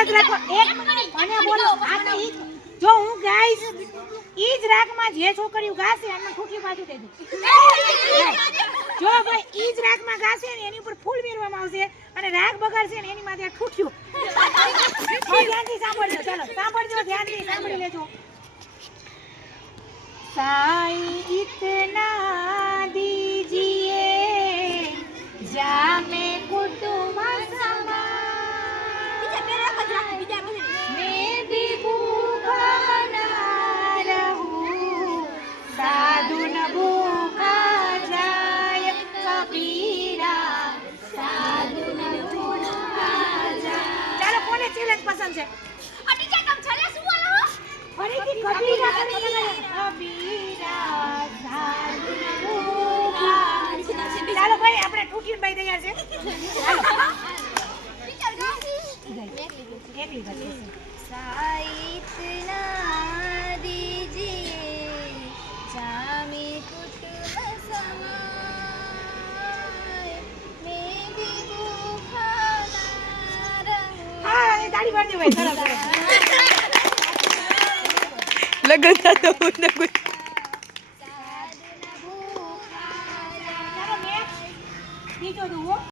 જ રાખો એક મિનિટ મને બોલો આ તો ઈ જો હું ગાઈસ ઈ જ રાગમાં જે છોકરીઓ ગાશે એમાં ઠૂઠી પાછું દે દે જો ભાઈ ઈ જ રાગમાં ગાશે ને એની ઉપર ફૂલ મેરવામાં આવશે અને રાગ બગાડશે ને એની માથે ઠૂઠ્યું ધ્યાનથી સાંભળજો ચાલો સાંભળજો ધ્યાનથી સાંભળી લેજો साई इतना दीजिए जामे कुटुंब समा मैं भी भूखा ना रहूं साधु न भूखा जाय कबीरा साधु न भूखा जाय ચાલો કોને ચેલેન્જ પસંદ છે અડીચા કમ છલે શું બોલો ફરીથી કબીરા કબીરા સાધુ ન ભૂખા ચાલો ભાઈ આપણે ઠૂઠીને ભાઈ તૈયાર છે એકલી બચી साई इतना दीजिए जामे कुटुंब समाए मैं भी भूखा ना रहूं હા એ તાળી પાડજો ભાઈ સરસ લગન થતો હું કોઈ ચાલો નેક્સ્ટ બીજો દુઓ